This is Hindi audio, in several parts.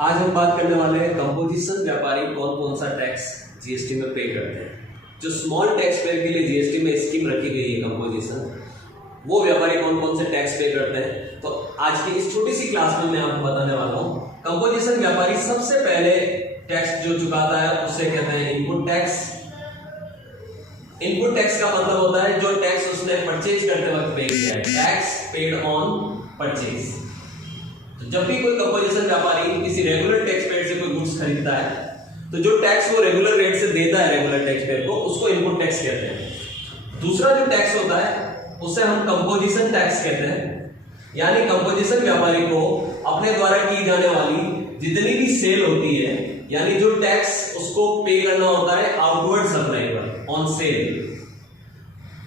आज हम बात करने वाले हैं कंपोजिशन व्यापारी कौन कौन सा टैक्स जीएसटी में पे करते हैं। जो स्मॉल टैक्स पेयर के लिए जीएसटी में स्कीम रखी गई है कंपोजिशन, वो व्यापारी कौन कौन से टैक्स पे करते हैं। तो आज की इस छोटी सी क्लास में मैं आपको बताने वाला हूँ। कंपोजिशन व्यापारी सबसे पहले टैक्स जो चुकाता है उसे कहते हैं इनपुट टैक्स। इनपुट टैक्स का मतलब होता है जो टैक्स उसने परचेज करते वक्त पे किया है, टैक्स पेड ऑन परचेज। तो जब भी कोई कंपोजिशन व्यापारी किसी रेगुलर टैक्स पेयर से कोई गुड्स खरीदता है तो जो टैक्स वो रेगुलर रेट से देता है रेगुलर टैक्स पेयर को, उसको इनपुट टैक्स कहते हैं। दूसरा जो टैक्स होता है उसे हम कंपोजिशन टैक्स कहते हैं। यानी कंपोजिशन व्यापारी को अपने द्वारा की जाने वाली जितनी भी सेल होती है, यानी जो टैक्स उसको पे करना होता है आउटवर्ड सप्लाई पर ऑन सेल,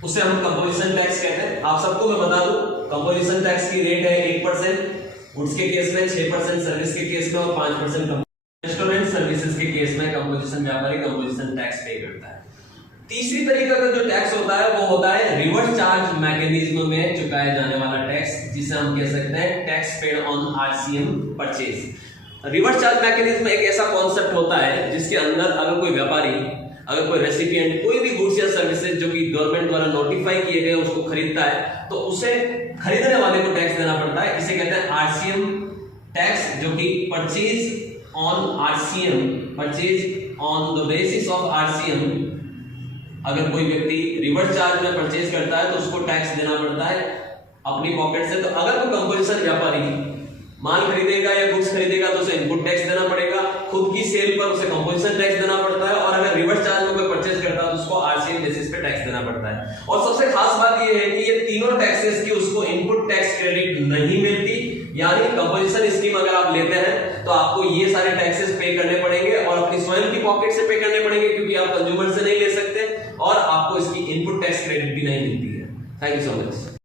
उसे हम कंपोजिशन टैक्स कहते हैं। आप सबको मैं बता दूं, कंपोजिशन टैक्स की रेट है 1%, गुड्स के केस में 6%, सर्विस के केस में और 5% रेस्टोरेंट सर्विसेज के केस में कंपोजिशन व्यापारी कंपोजिशन टैक्स पे करता है। तीसरी तरीका का जो टैक्स होता है वो होता है रिवर्स चार्ज मैकेनिज्म में चुकाया जाने वाला टैक्स, जिसे हम कह सकते हैं tax paid on RCM purchase. Reverse charge mechanism एक ऐसा कॉन्सेप्ट होता है जिसके अंदर अगर कोई व्यापारी, अगर कोई रेसिपिएंट कोई भी गुड्स या सर्विसेज जो कि गवर्नमेंट द्वारा नोटिफाई किए गए उसको खरीदता है तो उसे खरीदने वाले को टैक्स देना पड़ता है। इसे कहते हैं आरसीएम टैक्स, जो कि purchase on RCM, purchase on the basis of RCM. अगर कोई व्यक्ति रिवर्स चार्ज में परचेज करता है तो उसको टैक्स देना पड़ता है अपनी पॉकेट से। तो अगर कोई कंपोजिशन व्यापारी माल खरीदेगा या गुड्स खरीदेगा तो उसे इनपुट टैक्स देना पड़ेगा, खुद की सेल पर उसे कंपोजिशन टैक्स देना पड़ता है, और अगर रिवर्स चार्ज में कोई परचेज करता है तो उसको आरसीएम बेसिस पे टैक्स देना पड़ता है। और सबसे खास बात यह है कि ये तीनों टैक्सेस की उसको इनपुट टैक्स क्रेडिट नहीं मिलती। यानी कंपोजिशन स्कीम अगर आप लेते हैं तो आपको ये सारे टैक्सेस पे करने पड़ेंगे और अपनी स्वयं की पॉकेट से पे करने पड़ेंगे, क्योंकि आप कंज्यूमर से नहीं ले सकते, और आपको इसकी इनपुट टैक्स क्रेडिट भी नहीं मिलती है। Thank you so much.